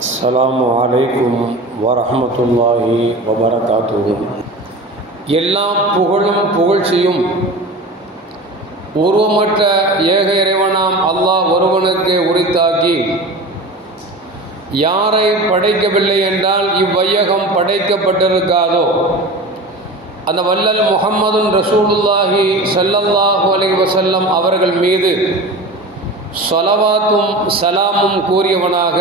அஸ்ஸலாமு அலைக்கும் வரஹ்மத்துல்லாஹி வபரகாத்துஹு. எல்லா புகழும் புகழ்ச்சியும் உருவமற்ற ஏக இறைவனாம் அல்லாஹ் ஒருவனுக்கு உரித்தாக்கி, யாரை படைக்கவில்லை என்றால் இவ்வையகம் படைக்கப்பட்டிருக்காதோ அந்த வல்லல் முஹம்மதுன் ரசூலுல்லாஹி ஸல்லல்லாஹு அலைஹி வஸல்லம் அவர்கள் மீது ஸலவாத்தும் சலாமும் கூறியவனாக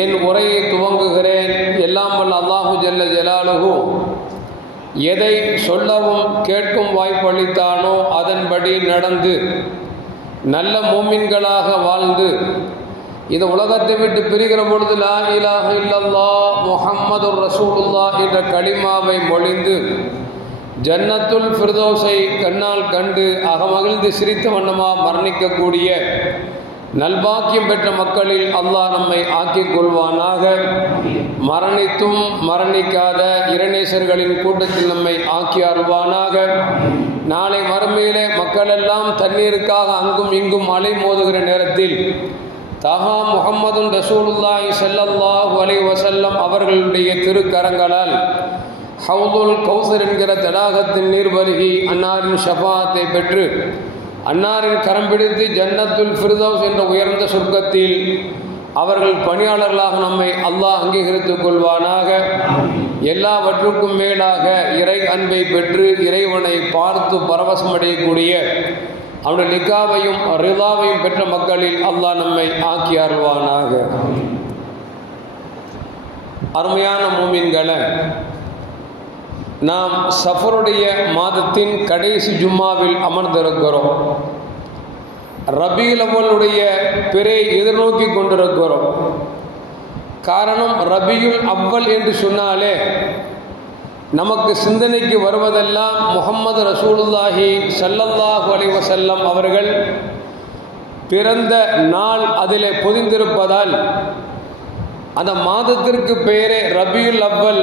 என் உரையை துவங்குகிறேன். எல்லாம் வல்ல அல்லாஹு ஜல்ல ஜலாலுஹு எதை சொல்லவும் கேட்கும் வாய்ப்பளித்தானோ அதன்படி நடந்து நல்ல மூமின்களாக வாழ்ந்து இந்த உலகத்தை விட்டு பிரிகிற பொழுது லா இலாஹ இல்லல்லாஹ் முஹம்மதுர் ரசூலுல்லாஹ் என்ற கலிமாவை மொழிந்து ஜன்னத்துல் ஃபிர்தௌஸை கண்ணால் கண்டு அகமகிழ்ந்து சிரித்த வண்ணமா மரணிக்கக்கூடிய நல்பாக்கியம் பெற்ற மக்களில் அல்லாஹ் நம்மை ஆக்கிக் கொள்வானாக. மரணித்தும் மரணிக்காத இறைநேசர்களின் கூட்டத்தில் நம்மை ஆக்கி அருள்வானாக. நாளை மறுமையிலே மக்களெல்லாம் தண்ணீருக்காக அங்கும் இங்கும் அலை மோதுகிற நேரத்தில் தஹா முஹம்மதுன் ரசூலுல்லாஹி ஸல்லல்லாஹு அலைஹி வஸல்லம் அவர்களுடைய திருக்கரங்களால் ஹவுதுல் கௌசர் என்கிற தடாகத்தின் நீர் பருகி அன்னாரின் ஷஃபாத்தை பெற்று அன்னாரின் கரம் பிடித்து ஜன்னத்துல் ஃபிர்தௌஸ் என்ற உயர்ந்த சொர்க்கத்தில் அவர்கள் பணியாளர்களாக நம்மை அல்லாஹ் அங்கீகரித்துக் கொள்வானாக. எல்லாவற்றுக்கும் மேலாக இறை அன்பை பெற்று இறைவனை பார்த்து பரவசமடையக்கூடிய அவனுடைய லிகாவையும் ரிதாவையும் பெற்ற மக்களில் அல்லாஹ் நம்மை ஆக்கி அருள்வானாக. அருமையான மூமின்களை, நாம் சஃபருடைய மாதத்தின் கடைசி ஜும்மாவில் அமர்ந்திருக்கிறோம். ரபீல் அவ்வலுடைய பிறை எதிர்நோக்கி கொண்டிருக்கிறோம். காரணம், ரபியுல் அவ்வல் என்று சொன்னாலே நமக்கு சிந்தனைக்கு வருவதெல்லாம் முஹம்மது ரசூலுல்லாஹி ஸல்லல்லாஹு அலைஹி வஸல்லம் அவர்கள் பிறந்த நாள் அதிலே பொதிந்திருப்பதால் அந்த மாதத்திற்கு பெயரே ரபியுல் அவ்வல்,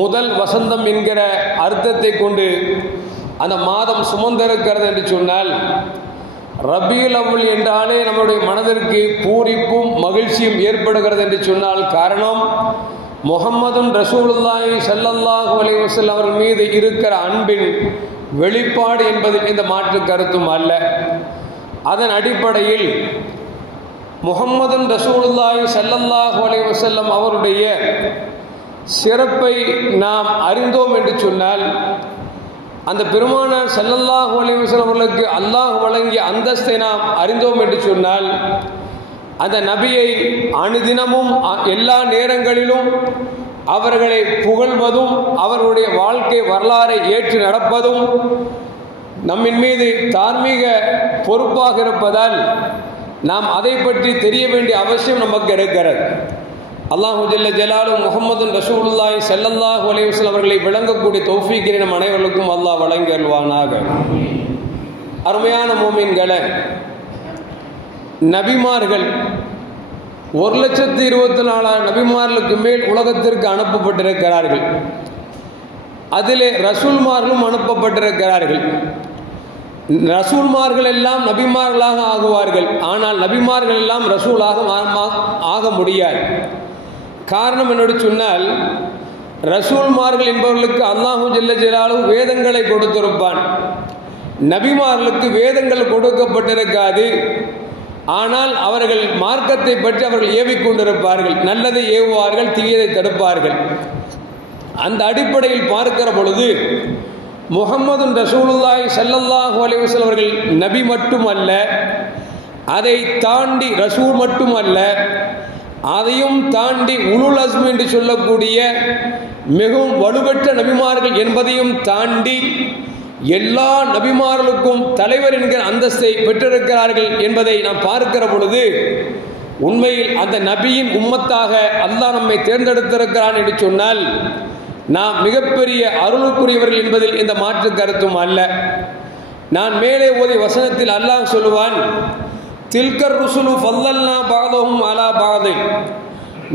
முதல் வசந்தம் என்கிற அர்த்தத்தை கொண்டு அந்த மாதம் சுமந்திருக்கிறது என்று சொன்னால், ரபியுல் அவ்வல் என்றாலே நம்முடைய மனதிற்கு பூரிப்பும் மகிழ்ச்சியும் ஏற்படுகிறது என்று சொன்னால் காரணம், முஹம்மதுன் ரசூலுல்லாஹி ஸல்லல்லாஹு அலைஹி வஸல்லம் அவர்கள் மீது இருக்கிற அன்பின் வெளிப்பாடு என்பதில் இந்த மாற்று கருத்தும் அல்ல. அதன் அடிப்படையில் முஹம்மதுன் ரசூலுல்லாஹி ஸல்லல்லாஹு அலைஹி வஸல்லம் அவருடைய சிறப்பை நாம் அறிந்தோம் என்று சொன்னால், அந்த பெருமானார் ஸல்லல்லாஹு அலைஹி வஸல்லம் அவர்களுக்கு அல்லாஹ் வழங்கிய அந்தஸ்தை நாம் அறிந்தோம் என்று சொன்னால், அந்த நபியை அனுதினமும் எல்லா நேரங்களிலும் அவர்களை புகழ்வதும் அவர்களுடைய வாழ்க்கை வரலாறை ஏற்று நடப்பதும் நம்மின் மீது தார்மீக பொறுப்பாக இருப்பதால் நாம் அதை பற்றி தெரிய வேண்டிய அவசியம் நமக்கு இருக்கிறது. அல்லாஹு ஜல்ல ஜலாலுஹு முஹம்மதுன் ரசூலுல்லாஹி ஸல்லல்லாஹு அலைஹி வஸல்லம் அவர்களை விளங்கக்கூடிய தௌஃபீக்கை நம் அனைவருக்கும் அல்லாஹ் வழங்கி அருள்வானாக. அருமையான மூமின்களே, நபிமார்கள் 1,24,000 நபிமார்களுக்கு மேல் உலகத்திற்கு அனுப்பப்பட்டிருக்கிறார்கள். அதிலே ரசூல்மார்களும் அனுப்பப்பட்டிருக்கிறார்கள். ரசூல்மார்கள் எல்லாம் நபிமார்களாக ஆகுவார்கள். ஆனால் நபிமார்கள் எல்லாம் ரசூலாக ஆக முடியாது. காரணம் என்னோடு சொன்னால், ரசூல்மார்கள் என்பவர்களுக்கு அல்லாஹு ஜல்ல ஜலாலுஹு வேதங்களை கொடுத்திருப்பான். நபிமார்களுக்கு வேதங்கள் கொடுக்கப்பட்டிருக்காது. ஆனால் அவர்கள் மார்க்கத்தை பற்றி அவர்கள் ஏவிக்கொண்டிருப்பார்கள். நல்லதை ஏவுவார்கள், தீயதை தடுப்பார்கள். அந்த அடிப்படையில் பார்க்கிற பொழுது முஹம்மதுன் ரசூலுல்லாஹி ஸல்லல்லாஹு அலைஹி வஸல்லம் அவர்கள் நபி மட்டுமல்ல, அதை தாண்டி ரசூல் மட்டுமல்ல, அதையும் தாண்டி உலுல் அஸ்ம் என்று சொல்லக்கூடிய மிகவும் வலுப்பெற்ற நபிமார்கள் என்பதையும் தாண்டி எல்லா நபிமார்களுக்கும் தலைவர் என்கிற அந்தஸ்தை பெற்றிருக்கிறார்கள் என்பதை நாம் பார்க்கிற பொழுது உண்மையில் அந்த நபியின் உம்மத்தாக அல்லாஹ் நம்மை தேர்ந்தெடுத்திருக்கிறான் என்று சொன்னால் நாம் மிகப்பெரிய அருளுக்குரியவர்கள் என்பதில் இந்த மாற்று கருத்தும் அல்ல. நான் மேலே ஓதிய வசனத்தில் அல்லாஹ் சொல்லுவான், தில்கர் ருசுலு ஃபல்லல்னா பஅதஹும் அலா பஅதின்,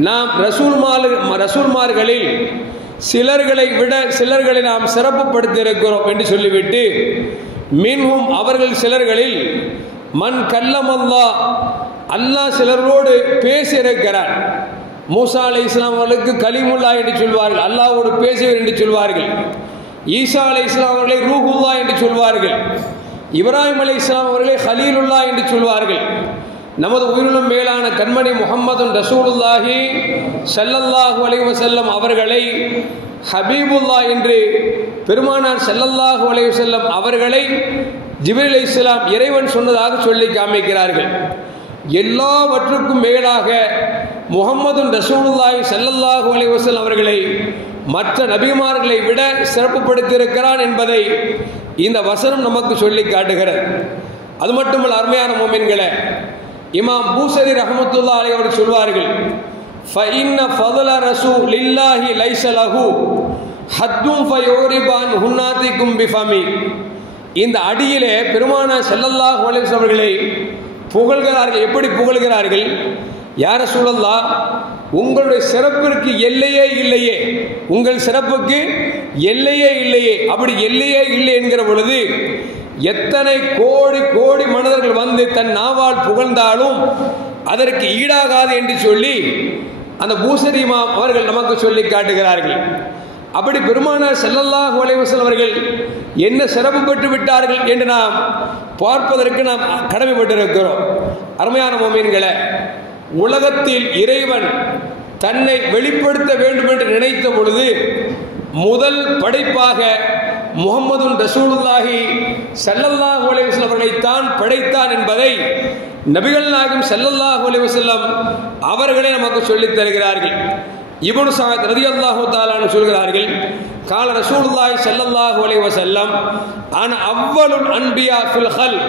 நாம் ரசூல்மார்களில் சிலர்களை விட சிலர்களை நாம் சிறப்புப்படுத்தியிருக்கிறோம் என்று சொல்லிவிட்டு, மின்ஹும் அவர்கள் சிலர்களில் மன் கல்லமல்லாஹ் அல்லாஹ் சிலரோடு பேசியிருக்கிறார். மூசா அலைஹிஸ்ஸலாம் அவர்களுக்கு கலிமுல்லா என்று சொல்வார்கள், அல்லாஹ்வோடு பேசுவர் என்று சொல்வார்கள். ஈசா அலைஹிஸ்ஸலாம் அவர்களை ரூஹுல்லா என்று சொல்வார்கள். இப்ராஹிம் அலைஹிஸ்ஸலாம் அவர்களை ஹலீலுல்லா என்று சொல்வார்கள். நமது உயிரினும் மேலான கண்மணி முஹம்மது ரசூலுல்லாஹி ஸல்லல்லாஹு அலைஹி வஸல்லம் அவர்களை ஹபீபுல்லா என்று, பெருமானார் ஸல்லல்லாஹு அலைஹி வஸல்லம் அவர்களை ஜிப்ரீல் அலைஹிஸ்ஸலாம் இறைவன் சொன்னதாக சொல்லி காமிக்கிறார்கள். எல்லாவற்றுக்கும் மேலாக முஹம்மது ரசூலுல்லாஹி ஸல்லல்லாஹு அலைஹி வஸல்லம் அவர்களை மற்ற நபிமார்களை விட சிறப்புப்படுத்தியிருக்கிறான் என்பதை இந்த வசனம் நமக்கு சொல்லி காட்டுகிறது. அது மட்டுமல்ல, அருமையான மோமின்களே, இமாம் பூசரி ரஹ்மத்துல்லாஹி அலைஹி அவர்கள் சொல்வார்கள், ஃபஇன்ன ஃபضل ரசூலில்லாஹி லைஸ லஹு ஹத்தும் ஃபயுரிபான் ஹுன்னாதிகும் பிஃபமி. இந்த அடியிலே பெருமானார் ஸல்லல்லாஹு அலைஹி வஸல்லம் அவர்களை புகழ்கிறார்கள். எப்படி புகழ்கிறார்கள்? யா ரசூலல்லாஹ், உங்களுடைய சிறப்பிற்கு எல்லையே இல்லையே, உங்கள் சிறப்புக்கு எல்லையே இல்லையே. அப்படி எல்லையே இல்லை என்கிற பொழுது எத்தனை கோடி கோடி மனிதர்கள் வந்து தன் நாவால் புகழ்ந்தாலும் அதற்கு ஈடாகாது என்று சொல்லி அந்த பூசரி இமாம் அவர்கள் நமக்கு சொல்லி காட்டுகிறார்கள். அப்படி பெருமானார் ஸல்லல்லாஹு அலைஹி வஸல்லம் அவர்கள் என்ன சிறப்பு பெற்று விட்டார்கள் என்று நாம் பார்ப்பதற்கு நாம் கடமைப்பட்டிருக்கிறோம். அருமையான மோமீன்களே, உலகத்தில் இறைவன் தன்னை வெளிப்படுத்த வேண்டும் என்று நினைத்த பொழுது முதல் படைப்பாக முஹம்மது ரசூலுல்லாஹி ஸல்லல்லாஹு அலைஹி வஸல்லம் அவர்களை தான் படைத்தான் என்பதை நபிகள் நாயகம் ஸல்லல்லாஹு அலைஹி வஸல்லம் அவர்களே நமக்கு சொல்லித் தருகிறார்கள். இப்னு சஅத் ரலியல்லாஹு தஆலா அன்ஹு சொல்கிறார்கள், கால ரசூலுல்லாஹி ஸல்லல்லாஹு அலைஹி வஸல்லம் அன அவ்வலுல் அன்பியா ஃபில் ஹல்க்,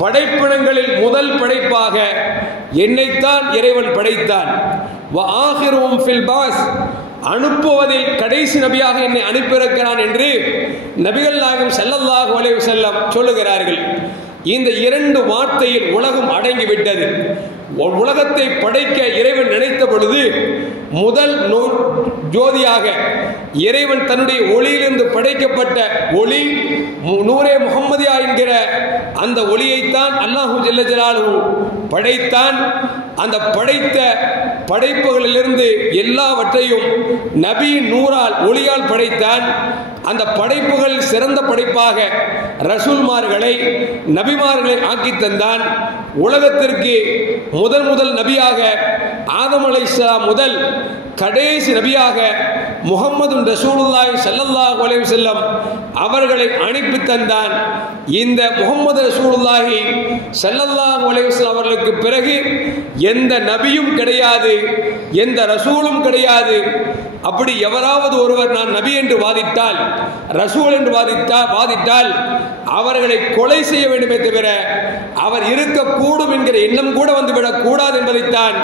படைப்பினங்களில் முதல் படைப்பாக என்னைத்தான் இறைவன் படைத்தான். வ ஆகிருஹும் ஃபில் பாஸ், அனுப்புவதில் கடைசி நபியாக என்னை அனுப்பியிருக்கிறான் என்று நபிகள் நாயகம் ஸல்லல்லாஹு அலைஹி வஸல்லம் சொல்லுகிறார்கள். இந்த இரண்டு வார்த்தையில் உலகம் அடங்கிவிட்டது. உலகத்தை படைக்க இறைவன் நினைத்த பொழுது முதல் ஜோதியாக இறைவன் தன்னுடைய ஒளியிலிருந்து படைக்கப்பட்ட ஒளி நூரே முஹம்மதியா என்கிற அந்த ஒளியைத்தான் அல்லாஹு ஜல்ல ஜலாலுஹு படைத்தான். அந்த படைத்த படைப்புகளிலிருந்து எல்லாவற்றையும் நபியின் நூறால் ஒளியால் படைத்தான். அந்த படைப்புகள் சிறந்த படைப்பாக ரசூல்மார்களை நபிமார்களை ஆக்கி தந்தான். உலகத்திற்கு முதல் நபியாக ஆதம் அலைஹிஸ்ஸலாம் முதல் கடைசி நபியாக முஹம்மது ரசூலுல்லாஹி ஸல்லல்லாஹு அலைஹி வஸல்லம் அவர்களை அனுப்பி தந்தான். இந்த முஹம்மது ரசூலுல்லாஹி ஸல்லல்லாஹு அலைஹி வஸல்லம் அவர்களுக்கு பிறகு எந்த நபியும் கிடையாது, எந்த ரசூலும் கிடையாது. அப்படி எவராவது ஒருவர் நான் நபி என்று வாதிட்டால், ரசூல் என்று வாதிட்டால் அவர்களை கொலை செய்ய வேண்டுமே தவிர அவர் இருக்கக்கூடும் என்கிற எண்ணம் கூட வந்துவிடக் கூடாது என்பதைத்தான்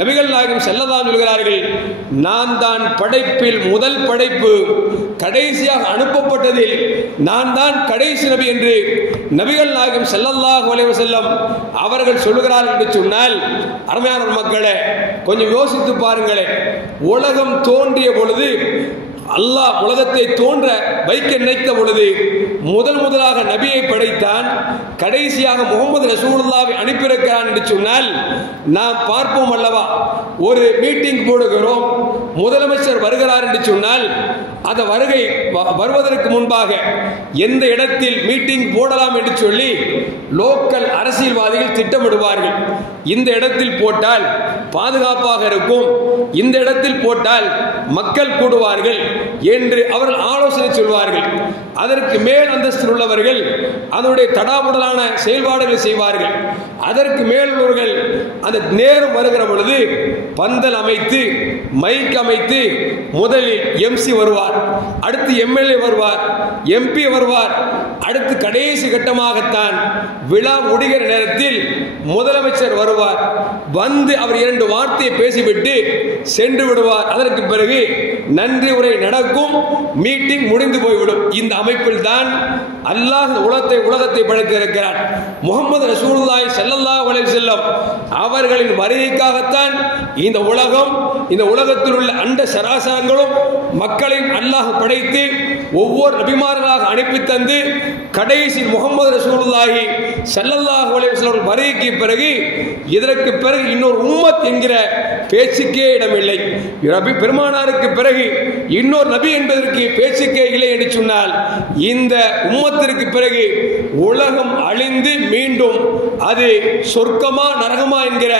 நபிகள் நாயகம் ஸல்லல்லாஹு அலைஹி சொல்கிறார்கள். நான் தான் படைப்பில் முதல் படைப்பு, கடைசியாக அனுப்பப்பட்டதில் நான் தான் கடைசி நபி என்று நபிகள் நாயகம் ஸல்லல்லாஹு அலைஹி வஸல்லம் அவர்கள் சொல்லுகிறார்கள் என்று சொன்னால், அருமையான மக்களே, கொஞ்சம் யோசித்து பாருங்களேன். உலகம் தோன்றிய பொழுது, அல்லாஹ் உலகத்தை தோன்ற வைக்க நினைத்த பொழுது முதலாக நபியை படைத்தான், கடைசியாக முஹம்மது ரசூலுல்லாஹ்வை அனுப்பியிருக்கிறான் என்று சொன்னால் நாம் பார்ப்போம் அல்லவா? ஒரு மீட்டிங் போடுகிறோம், முதலமைச்சர் வருகிறார் என்று சொன்னால் அந்த வருகை வருவதற்கு முன்பாக எந்த இடத்தில் மீட்டிங் போடலாம் என்று சொல்லி லோக்கல் அரசியல்வாதிகள் திட்டமிடுவார்கள். இந்த இடத்தில் போட்டால் பாதுகாப்பாக இருக்கும், இந்த இடத்தில் போட்டால் மக்கள் கூடுவார்கள் என்று அவர்கள் ஆலோசனை சொல்வார்கள். அதற்கு மேல் அந்தஸ்தில் உள்ளவர்கள் அதனுடைய தடாபுடலான செயல்பாடுகளை செய்வார்கள். அதற்கு மேல் உள்ளவர்கள் அந்த நேரம் வருகிற பொழுது பந்தல் அமைத்து மைக் அமைத்து முதலில் எம்சி வருவார், அடுத்து எம்எல்ஏ வருவார், எம்பி வருவார், அடுத்து கடைசி கட்டமாகத்தான் விழா முடிகிற நேரத்தில் முதலமைச்சர் வருவார். வந்து அவர் 2 வார்த்தையை பேசிவிட்டு சென்று விடுவார். அதற்கு பிறகு நன்றி உரை நடக்கும், மீட்டிங் முடிந்து போய்விடும். இந்த அமைப்பில் தான் அல்லாஹ் உலகத்தை படைத்திருக்கிறார். முஹம்மது ரசூலுல்லாஹி ஸல்லல்லாஹு அலைஹி வஸல்லம் அவர்களின் வருகைக்காகத்தான் இந்த உலகத்தில் உள்ள அண்ட சராசரங்களும் மக்களையும் அல்லாஹ் படைத்து ஒவ்வொரு நபிமார்களாக அனுப்பி தந்து கடைசி முஹம்மது ரசூலுல்லாஹி ஸல்லல்லாஹு அலைஹி வஸல்லம் வருகைக்கு பிறகு இதற்கு பிறகு இன்னொரு உம்மத் என்கிற பேச்சுக்கே இடமில்லை. பெருமானாருக்கு பிறகு இன்னொரு நபி என்பதற்கு பேச்சுக்கே இல்லை என்று சொன்னால் இந்த உம்மத்திற்கு பிறகு உலகம் அழிந்து மீண்டும் அது சொர்க்கமா நரகமா என்கிற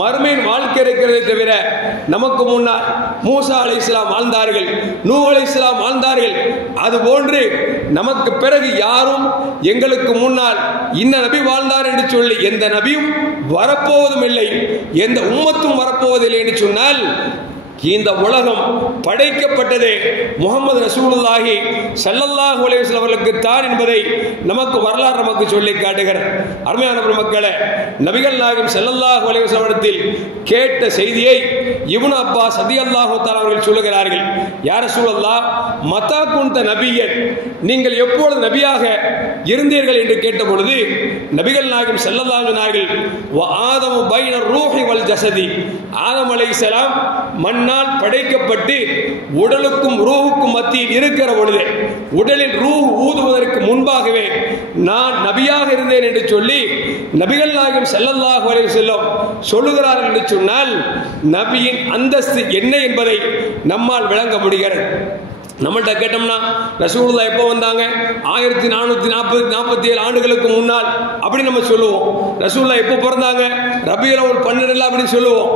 மறுமையின் வாழ்க்கை இருக்கிறதை தவிர நமக்கு முன்னால் மூசா அலைஹிஸ்ஸலாம் வாழ்ந்தார்கள், நூஹ் அலைஹிஸ்ஸலாம் வாழ்ந்தார்கள். அதுபோன்று நமக்கு பிறகு யாரும் எங்களுக்கு முன்னால் இன்ன நபி வாழ்ந்தார் என்று சொல்லி எந்த நபியும் வரப்போவதும் இல்லை, எந்த உம்மத்தும் வரப்போவதில்லை என்று சொன்னால் இந்த உலகம் படைக்கப்பட்டதே முஹம்மது ரசூலுல்லாஹி ஸல்லல்லாஹு அலைஹி வஸல்லம் அவர்களுக்கு தான் என்பதை நமக்கு வரலாறு நமக்கு சொல்லி காட்டுகிறது. அருமையான மக்களே, நபிகள் நாயகம் ஸல்லல்லாஹு அலைஹி வஸல்லம் இடத்தில் கேட்ட செய்தியை இப்னு அப்பாஸ் ரலியல்லாஹு தஆலா அவர்கள் சொல்லுகிறார்கள். யா ரசூலல்லாஹ், மதா குன்த நபியன், நீங்கள் எப்பொழுது நபியாக இருந்தீர்கள் என்று கேட்ட பொழுது நபிகள் நாயகம் ஸல்லல்லாஹு அலைஹி வஸல்லம் வ ஆதமு பைன ரூஹி வல் ஜஸதி, ஆதம் அலைஹிஸ்ஸலாம் மண்ணால் படைக்கப்பட்டு உடலுக்கும் ரூஹுக்கும் மத்தியில் இருக்கிற பொழுது உடலில் ரூஹ் ஊதுவதற்கு முன்பாகவே நான் நபியாக இருந்தேன் என்று சொல்லி நபிகள் நாயகம் ஸல்லல்லாஹு அலைஹி வஸல்லம் சொல்லுகிறார்கள் என்று சொன்னால் நபியின் அந்தஸ்து என்ன என்பதை நம்மால் விளங்க முடிகிறது. நம்மள்கிட்ட கேட்டோம்னா ரசூலுல்லாஹ் எப்போ வந்தாங்க, 1447 ஆண்டுகளுக்கு முன்னால் அப்படி நம்ம சொல்லுவோம். ரசூலுல்லாஹ் எப்போ பிறந்தாங்க, ரபியுல் அவ்வல் 12 அப்படின்னு சொல்லுவோம்.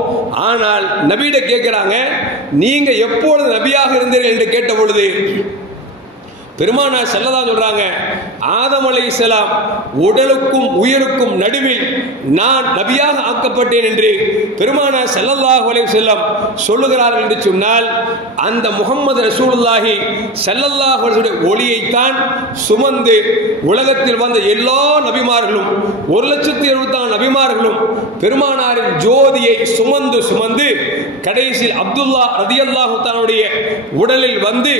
ஆனால் நபியிட கேட்கிறாங்க, நீங்க எப்பொழுது நபியாக இருந்தீர்கள் என்று கேட்ட பொழுது பெருமானார் ஸல்லல்லாஹு சொல்றாங்க, ஆதம் அலைஹிஸ்ஸலாம் உடலுக்கும் உயிருக்கும் நடுவில் நான் நபியாக ஆக்கப்பட்டேன் என்று பெருமானார் ஸல்லல்லாஹு அலைஹி வஸல்லம் சொல்லுகிறார்கள் என்று சொன்னால் அந்த முஹம்மது ரசூலுல்லாஹி ஸல்லல்லாஹு அலைஹி வஸல்லம் ஒளியைத்தான் சுமந்து உலகத்தில் வந்த எல்லா நபிமார்களும் 1,74,000 நபிமார்களும் பெருமானாரின் ஜோதியை சுமந்து கடைசியில் அப்துல்லா ரலியல்லாஹு தஆலாவுடைய உடலில் வந்து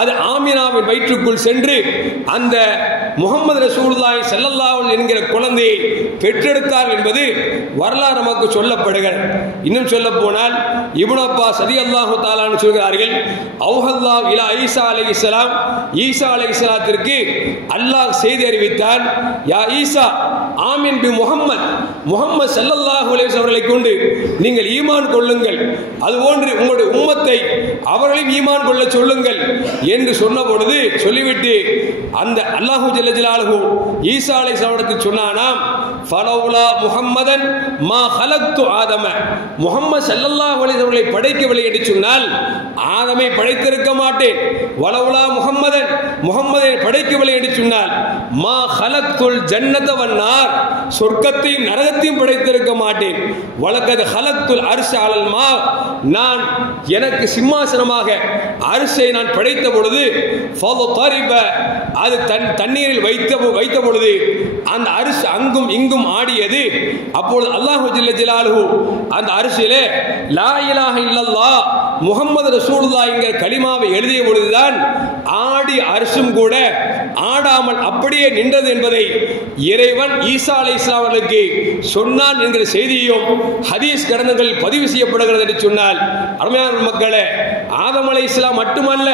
அது ஆமினாவின் வயிற்றுக்குள் சென்று அந்த முஹம்மது ரசூலுல்லாஹி ஸல்லல்லாஹு அலைஹி என்கிற குழந்தையை பெற்றெடுத்தார் என்பது வரலாறு நமக்கு சொல்லப்படுகிறது. இன்னும் சொல்ல போனால் இப்னு அப்பாஸ் ரலியல்லாஹு தஆலா சொல்கிறார்கள், அவுஹல்லாஹு இலா ஈசா அலைஹிஸ்ஸலாம், ஈசா அலைஹிஸ்ஸலாத்திற்கு அல்லாஹ் செய்தி அறிவித்தான், யா ஈசா ஆமின் பி முஹம்மது ஸல்லல்லாஹு அலைஹி வஸல்லம் அவர்களை கொண்டு நீங்கள் ஈமான் கொள்ளுங்கள், அதுபோன்று உங்களுடைய உம்மத்தை அவர்களையும் ஈமான் கொள்ள சொல்லுங்கள் என்று சொன்ன பொழுது சொல்லிவிட்டு அந்த அல்லாஹு ஜல்ல ஜலாலுஹு ஈசா அலைஹிஸ்ஸலாத்துக்கு சொன்னானாம், ஃபலௌலா முஹம்மதன் மா ஹலக்து ஆதம, முஹம்மது ஸல்லல்லாஹு அலைஹி வஸல்லை படைக்கவில்லை என்று சொன்னால் ஆதமை படைத்திருக்க மாட்டேன். வலௌலா முஹம்மதை படைக்கவில்லை என்று சொன்னால் மா ஹலக்துல் ஜன்னத வன்னார், சொர்க்கத்தையும் நரகத்தையும் படைத்திருக்க மாட்டேன். வலகத் ஹலக்துல் அர்ஷ அலல் மா, நான் எனக்கு சிம்மாசனமாக அரிசை நான் படைத்த பொழுது அது தண்ணீரில் வைத்த பொழுது அந்த அரிசி அங்கும் இங்கும் ஆடியது. அப்பொழுது அல்லாஹு ஜல்ல ஜலாலுஹு அந்த அரிசியிலே லா இலாஹ இல்லல்லாஹ் முஹம்மது ரசூலுல்லாஹ் என்கிற கலிமாவை எழுதிய பொழுதுதான் ஆடி அரிசும் கூட ஆடாமல் அப்படியே நின்றது என்பதை இறைவன் ஈசா அலைஹிஸ்ஸலாம் அவர்களுக்கு சொன்னான் என்கிற செய்தியும் ஹதீஸ் கிரந்தங்களில் பதிவு செய்யப்படுகிறது என்று சொன்னால் அருமையான மக்களே, ஆதம் அலைஹிஸ்ஸலாம் மட்டுமல்ல,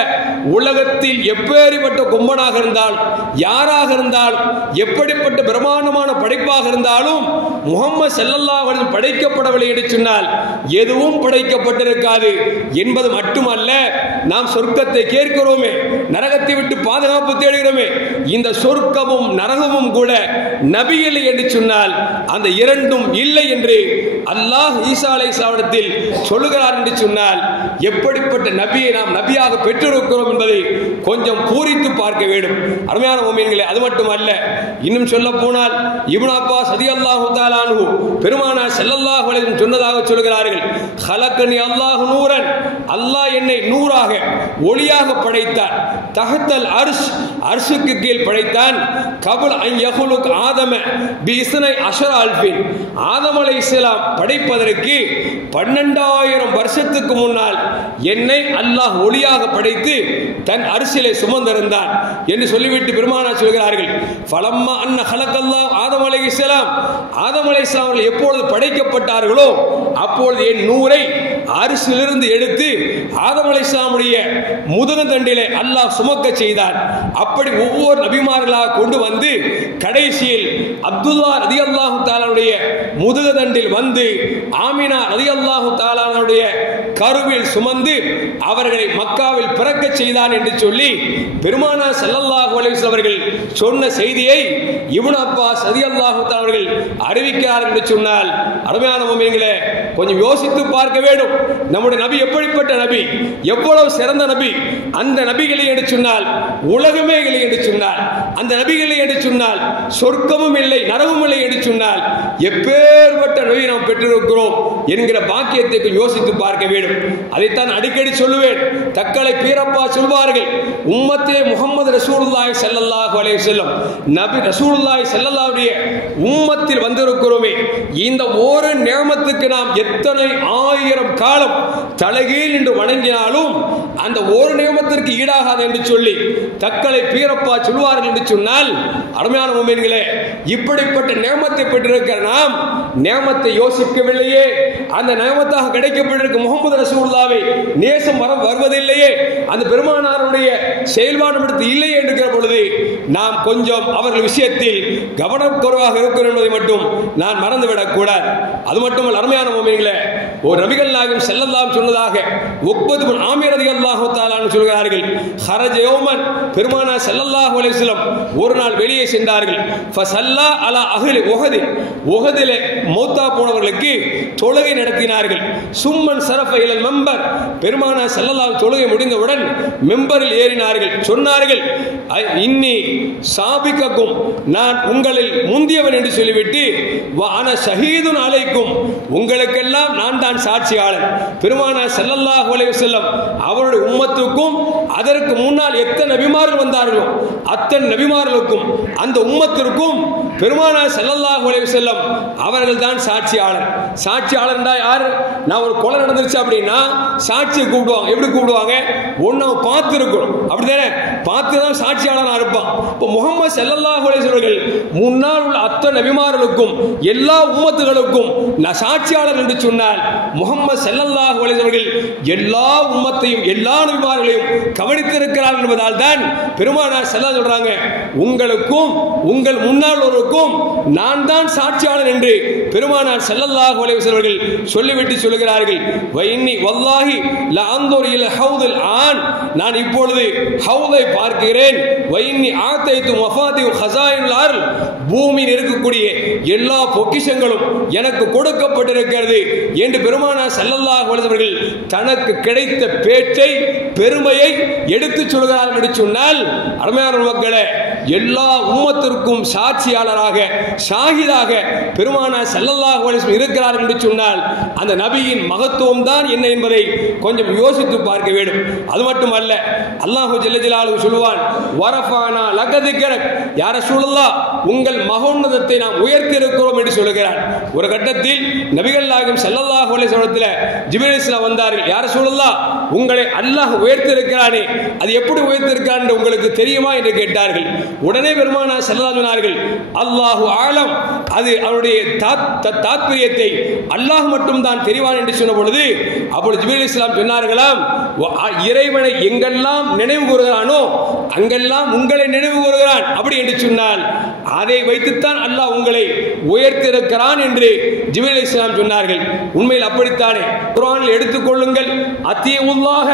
உலகத்தில் எப்பேற்பட்ட கொம்பனாக இருந்தால், யாராக இருந்தால், எப்படிப்பட்ட பிரம்மாண்டமான படைப்பாக இருந்தாலும் முஹம்மது ஸல்லல்லாஹு அலைஹி வஸல்லம் படைக்கப்படவில்லை என்று சொன்னால் எதுவும் படைக்கப்பட்டிருக்காது என்பது மட்டுமல்ல, நாம் சொர்க்கத்தை கேட்கிறோமே, நரகத்தை விட்டு பாதுகாப்பு தேடுகிறோமே, இந்த சொர்க்கமும் நரகமும் கூட நபி இல்லை என்று சொன்னால் அந்த இரண்டும் இல்லை என்று அல்லாஹ் ஈசா அலைஹிஸ்ஸலாத்தில் சொல்லுகிறார் என்று சொன்னால் எப்படிப்பட்ட நபியை நாம் நபியாக பெற்றிருக்கிறோம் என்பதை கொஞ்சம் பூரித்து பார்க்க வேண்டும். அருமையான முஃமின்களே, அது மட்டுமல்ல, இன்னும் சொல்ல போனால் இப்னு அப்பாஸ் அப்பாஸ் ரலியல்லாஹு தஆலா அன்ஹு பெருமானார் ஸல்லல்லாஹு அலைஹி வஸல்லம் சொன்னதாக சொல்கிறார்கள், "ஹலக்கனி அல்லாஹு நூரன்", அல்லாஹ் என்னை நூறாக ஒளியாக படைத்தான். தஹத்தல் அர்ஷ், அர்ஷுக்கு கீழ் படைத்தான். கபுல் அன் யஹ்லுக் ஆதம பிஸ்னை அஷர அல்ஃபின், ஆதம் அலைஹிஸ்ஸலாம் படைப்பதற்கு 12,000 வருஷத்துக்கு முன்னால் என்னை அல்லாஹ் ஒளியாக படைத்து தன் அரிசிலை சுமந்திருந்தான் என்று சொல்லிவிட்டு பெருமானார் சொல்கிறார்கள், ஃபலம்மா அன்ன ஹலக்கல்லாஹ் ஆதம் அலைஹிஸ்ஸலாம், ஆதம் அலைஹிஸ்ஸலாம் அவர்கள் எப்பொழுது படைக்கப்பட்டார்களோ அப்பொழுது என் நூரை அரிசிலிருந்து எடுத்து ஆதம் அலைஹிஸ்ஸலாமுடைய முதுகந்தண்டிலே அல்லாஹ் சுமக்க செய்தான். அப்படி ஒவ்வொரு நபிமார்களாக கொண்டு வந்து கடைசியில் அப்துல்லா ரலியல்லாஹு தஆலாவுடைய முதுகதண்டில் வந்து ஆமினா ரலியல்லாஹு தஆலாவுடைய கருவில் சுமந்து அவர்களை மக்காவில் பிறக்க செய்தான் என்று சொல்லி பெருமானார் ஸல்லல்லாஹு அலைஹி வஸல்லம் அவர்கள் சொன்ன செய்தியை இப்னு அப்பாஸ் ரலியல்லாஹு தஆலா அவர்கள் அறிவிக்கிறார்கள் என்று சொன்னால், அருமையான முஃமின்களே, கொஞ்சம் யோசித்து பார்க்க வேண்டும். நம்முடைய நபி எப்படிப்பட்ட நபி, எவ்வளவு சிறந்த நபி. அந்த நபிகளை என்று சொன்னால் உலகமே இல்லை என்று சொன்னால், அந்த நபிகளை என்று சொன்னால் சொர்க்கமும் இல்லை நரகமும் இல்லை என்று சொன்னால் எப்பேற்பட்ட நபி நாம் பெற்றிருக்கிறோம் என்கிற பாக்கியத்தை யோசித்து பார்க்க வேண்டும். அதைத்தான் அடிக்கடி சொல்லுவேன். தக்களை பீரப்பா சொல்வார்கள், உம்மத்தே முஹம்மது ரசூலுல்லாஹி ஸல்லல்லாஹு அலைஹி வஸல்லம், நபி ரசூலுல்லாஹி ஸல்லல்லாஹு அலைஹி உம்மத்தில் வந்திருக்கிறோமே, இந்த ஒரு நியமத்துக்கு நாம் எத்தனை ஆயிரம் காலம் தலைகீழ் என்று வணங்கினாலும் அந்த ஒரு நியமத்திற்கு ஈடாகாது என்று சொல்லி தக்களை பீரப்பா சொல்வார்கள் என்று சொன்னால், அருமையான முஃமின்களே, இப்படிப்பட்ட நியமத்தை பெற்றிருக்கிற நாம் நியமத்தை யோசிக்கவில்லையே. அந்த நியமத்தாக கிடைக்கப்பட்டிருக்க முஹம்மது ரசூலுல்லாஹ்வை நேசம் வருவதில்லையே. அந்த பெருமானாருடைய செயல்பாடு எடுத்து இல்லையே என்கிற பொழுது நாம் கொஞ்சம் அவர்கள் விஷயத்தில் கவனக்குறைவாக இருக்கிறோம் என்பதை மட்டும் நான் மறந்துவிடக் கூடாது. அது மட்டுமல்ல, அருமையான முஃமின்களே, ஒரு நபிகள் நாயகம் ஸல்லல்லாஹு சொன்னதாக உக்பத் பின் ஆமிர் ரலியல்லாஹு தஆலா சொல்கிறார்கள், ஹரஜ யௌமன், பெருமானார் ஸல்லல்லாஹு அலைஹி வஸல்லம் ஒரு நாள் வெளியே சென்றார்கள். ஃபஸல்லா அலா அஹ்லி உஹத், உஹதிலே மௌத்தா போனவர்களுக்கு தொழுகை நடத்தினார்கள். சும்மன் சரஃப இலல் மம்பர், பெருமானார் ஸல்லல்லாஹு தொழுகை முடிந்தவுடன் மெம்பரில் ஏறினார்கள். சொன்னார்கள், இன்னி சாபிகக்கும், நான் உங்களில் முந்தியவன் என்று சொல்லிவிட்டு, வஅன ஷஹீதுன் அலைக்கும், உங்களுக்கெல்லாம் நான் தான் சாட்சியாளர். பெருமானார் ஸல்லல்லாஹு அலைஹி வஸல்லம் அவருடைய உம்மத்துக்கும் அதற்கு முன்னால் எத்தனை நபிமார்கள் வந்தார்களோ அத்தனை நபிமார்களுக்கும் அந்த உம்மத்திற்கும் பெருமானார் ஸல்லல்லாஹு அலைஹி வஸல்லம் அவர்கள் தான் சாட்சியாளர். சாட்சியாளர் என்றால் யார்? நான் ஒரு கொலை நடந்துருச்சு அப்படின்னா சாட்சியை கூப்பிடுவாங்க. எப்படி கூப்பிடுவாங்க? ஒன்னு பார்த்து இருக்கணும், அப்படிதானே? பார்த்து தான் சாட்சியாளராக இருப்பான். இப்போ முஹம்மது ஸல்லல்லாஹு அலைஹி வஸல்லம் முன்னால் உள்ள அத்தனை நபிமார்களுக்கும் எல்லா உம்மத்துகளுக்கும் நான் சாட்சியாளர் என்று சொன்னால், முஹம்மது ஸல்லல்லாஹு அலைஹி வஸல்லம் எல்லா உம்மத்தையும் எல்லா நபிமார்களையும் கவனித்திருக்கிறார் என்பதால் தான் பெருமானார் ஸல்லல்லாஹு சொல்றாங்க, உங்களுக்கும் உங்கள் முன்னாளோருக்கும் நான் தான் சாட்சியாளர் என்று பெருமானார் ஸல்லல்லாஹு அலைஹி வஸல்லம் சொல்லிவிட்டு சொல்கிறார்கள். வைன்னி வல்லாஹி லா அன்துரு இலா ஹவுதில் ஆன், நான் இப்பொழுது ஹவுதை பார்க்கிறேன். வைன்னி ஆதைது மஃபாதிஹு ஹஸாயினுல் அர்ல், பூமியில் இருக்கக்கூடிய எல்லா பொக்கிஷங்களும் எனக்கு கொடுக்கப்பட்டிருக்கிறது என்று பெருமானார் ஸல்லல்லாஹு அலைஹி வஸல்லம் தனக்கு கிடைத்த பேச்சை பெருமையை எடுத்துச் சொல்கிறார்கள் என்று சொன்னால், அருமையான மக்களே, எல்லா உம்மத்திற்கும் சாட்சியாளராக ஷாஹிதாக பெருமானார் ஸல்லல்லாஹு அலைஹி வஸல்லம் இருக்கிறார்கள் என்று சொன்னால் அந்த நபியின் மகத்துவம் தான் என்ன என்பதை கொஞ்சம் யோசித்து பார்க்க வேண்டும். அது மட்டுமல்ல, அல்லாஹு ஜல்ல ஜலாலுஹு சொல்வான், வரஃபானா லக திக்ரக், யா ரசூலுல்லாஹ், உங்கள் மகோன்னதத்தை நாம் உயர்த்தி இருக்கிறோம் என்று சொல்கிறார். ஒரு கட்டத்தில் நபிகள் நாயகம் ஸல்லல்லாஹு அலைஹி வஸல்லம் ஜிப்ரீல் அலைஹிஸ்ஸலாம் வந்தார்கள். யா ரசூலுல்லாஹ், உங்களை அல்லாஹ் உயர்த்தி இருக்கிறானே, அது எப்படி உயர்த்தி இருக்கிறான் என்று உங்களுக்கு தெரியுமா என்று கேட்டார்கள். உடனே பெருமானார் ஸல்லல்லாஹு சொன்னார்கள், அல்லாஹு ஆலம், அது அவருடைய தாத்பரியத்தை அல்லாஹ் மட்டும் தான் தெரிவான் என்று சொன்ன பொழுது அப்பொழுது ஜிப்ரீல் அலைஹிஸ்ஸலாம் சொன்னார்களாம், இறைவனை எங்கெல்லாம் நினைவு கூறுகிறானோ அங்கெல்லாம் உங்களை நினைவு கூறுகிறான். அப்படி என்று சொன்னால் அதை வைத்துத்தான் அல்லாஹ் உங்களை உயர்த்திருக்கிறான் என்று ஜிப்ரீல் அலைஹிஸ்ஸலாம் சொன்னார்கள். உண்மையில் அப்படித்தானே. குர்ஆனில் எடுத்துக்கொள்ளுங்கள், அத்தியுல்லாஹ,